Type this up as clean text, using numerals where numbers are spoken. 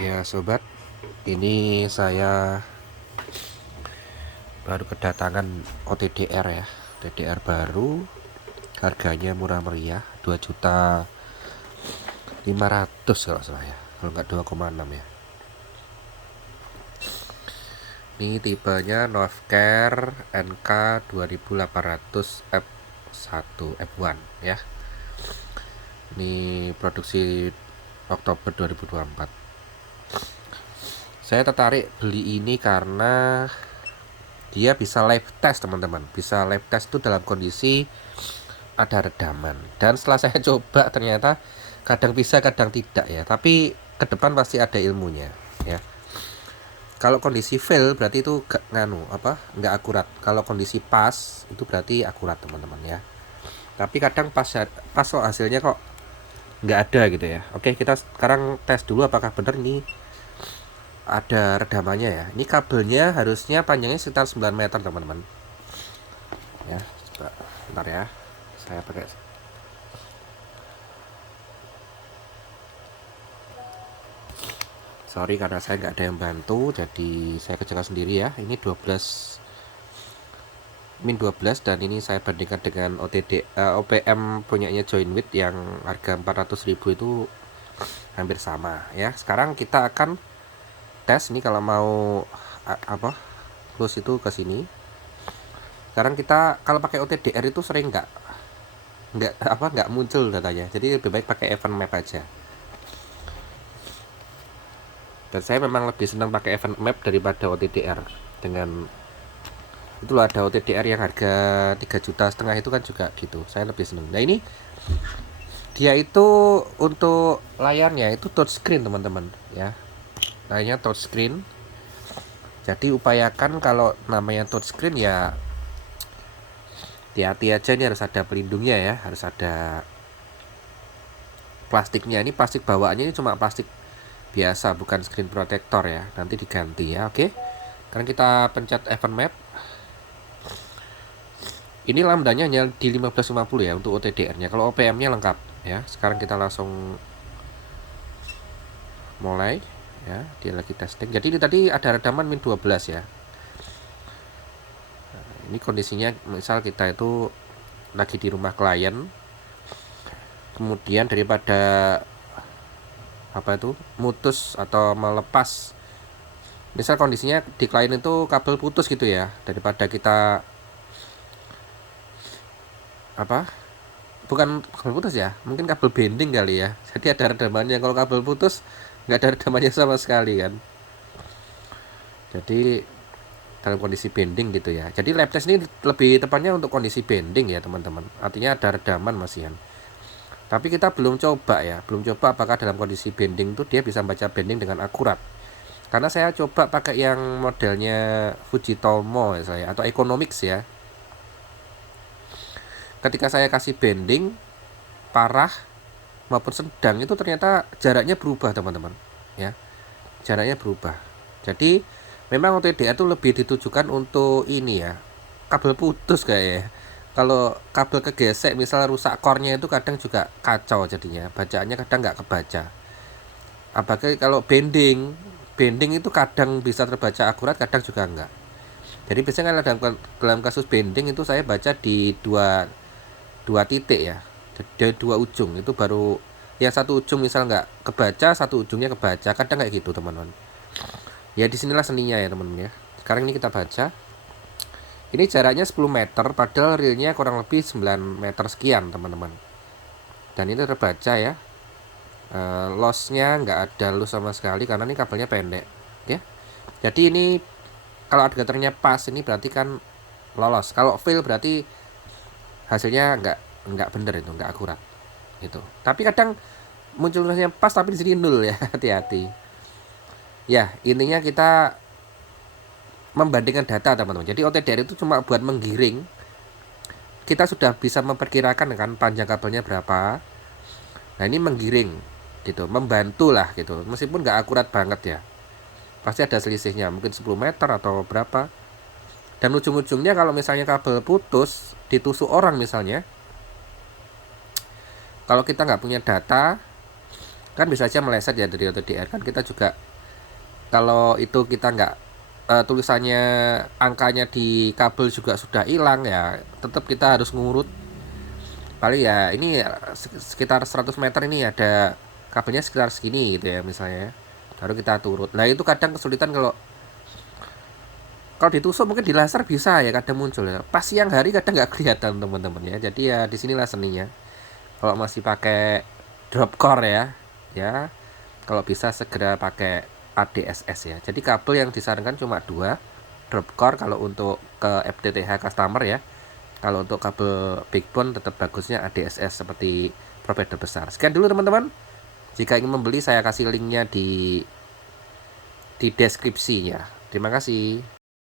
Ya sobat, ini saya baru kedatangan OTDR ya. OTDR baru, harganya murah meriah, 2.500.000 kalau salah ya. Kalau nggak 2,6 ya. Ini tipenya Novecare NK 2800 F1 F1 ya. Ini produksi Oktober 2024. Saya tertarik beli ini karena dia bisa live test teman-teman, bisa live test itu dalam kondisi ada redaman. Dan setelah saya coba ternyata kadang bisa kadang tidak ya, tapi ke depan pasti ada ilmunya ya. Kalau kondisi fail berarti itu gak nganu apa nggak akurat. Kalau kondisi pas itu berarti akurat teman-teman ya. Tapi kadang pas kok hasilnya kok nggak ada gitu ya. Oke, kita sekarang tes dulu apakah benar ini ada redamannya ya. Ini kabelnya harusnya panjangnya sekitar 9 meter teman-teman ya. Coba bentar ya, saya pakai. Sorry karena saya nggak ada yang bantu, jadi saya kerjakan sendiri ya. Ini 12 min 12 dan ini saya bandingkan dengan OPM punyanya Joinwith yang harga 400.000 itu hampir sama ya. Sekarang kita akan tes nih kalau mau apa close itu ke sini. Sekarang kita kalau pakai OTDR itu sering nggak muncul datanya. Jadi lebih baik pakai event map aja. Dan saya memang lebih senang pakai event map daripada OTDR. Dengan itulah ada OTDR yang harga 3,5 juta itu kan juga gitu. Saya lebih senang. Nah ini dia itu untuk layarnya itu touchscreen teman-teman ya. Layarnya touchscreen. Jadi upayakan kalau namanya touchscreen ya hati-hati aja, ini harus ada pelindungnya ya, harus ada plastiknya. Ini plastik bawaannya ini cuma plastik biasa, bukan screen protector ya, nanti diganti ya. Oke, sekarang kita pencet event map. Ini lambdanya hanya di 1550 ya untuk OTDR nya, kalau OPM nya lengkap ya. Sekarang kita langsung mulai ya, dia lagi testing. Jadi ini tadi ada redaman min 12 ya. Nah, ini kondisinya misal kita itu lagi di rumah klien, kemudian daripada apa itu mutus atau melepas, misal kondisinya di klien itu kabel putus gitu ya, daripada kita apa bukan kabel putus ya, mungkin kabel bending kali ya, jadi ada redamannya. Kalau kabel putus nggak ada redamannya sama sekali kan, jadi dalam kondisi bending gitu ya. Jadi lab test ini lebih tepatnya untuk kondisi bending ya teman-teman, artinya ada redaman masihan. Tapi kita belum coba ya, belum coba apakah dalam kondisi bending itu dia bisa baca bending dengan akurat. Karena saya coba pakai yang modelnya Fujitomo ya saya, atau Economics ya. Ketika saya kasih bending parah maupun sedang itu ternyata jaraknya berubah teman-teman ya. Jaraknya berubah. Jadi memang OTDR itu lebih ditujukan untuk ini ya, kabel putus kayaknya. Kalau kabel kegesek misal rusak core-nya itu kadang juga kacau jadinya, bacaannya kadang nggak kebaca. Apalagi kalau bending itu kadang bisa terbaca akurat, kadang juga enggak. Jadi biasanya kalau dalam kasus bending itu saya baca di dua dua titik ya, dari dua ujung itu baru, yang satu ujung misal nggak kebaca, satu ujungnya kebaca, kadang kayak gitu teman-teman. Ya disinilah seninya ya teman-teman ya. Sekarang ini kita baca. Ini jaraknya 10 meter, padahal realnya kurang lebih 9 meter sekian teman-teman. Dan ini terbaca ya. Lossnya nggak ada loss sama sekali karena ini kabelnya pendek ya. Jadi ini kalau adapternya pas ini berarti kan lolos. Kalau fail berarti hasilnya nggak bener, itu nggak akurat gitu. Tapi kadang muncul hasilnya pas tapi di sini nol ya. Hati-hati ya. Intinya kita membandingkan data teman-teman. Jadi OTDR itu cuma buat menggiring. Kita sudah bisa memperkirakan kan panjang kabelnya berapa. Nah ini menggiring gitu, membantu lah gitu, meskipun nggak akurat banget ya, pasti ada selisihnya mungkin 10 meter atau berapa. Dan ujung-ujungnya kalau misalnya kabel putus ditusuk orang misalnya, kalau kita nggak punya data kan bisa aja meleset ya dari OTDR kan. Kita juga Kalau itu kita nggak tulisannya angkanya di kabel juga sudah hilang ya, tetap kita harus ngurut. Paling ya ini sekitar 100 meter ini ada kabelnya sekitar segini gitu ya misalnya. Baru kita turut. Nah itu kadang kesulitan kalau ditusuk mungkin di laser bisa ya kadang muncul ya. Pas siang hari kadang nggak kelihatan teman-teman ya. Jadi ya disinilah seninya. Kalau masih pakai drop core ya kalau bisa segera pakai ADSS ya. Jadi kabel yang disarankan cuma dua, drop core kalau untuk ke FTTH customer ya. Kalau untuk kabel backbone tetap bagusnya ADSS seperti provider besar. Sekian dulu teman-teman. Jika ingin membeli saya kasih linknya di deskripsinya. Terima kasih.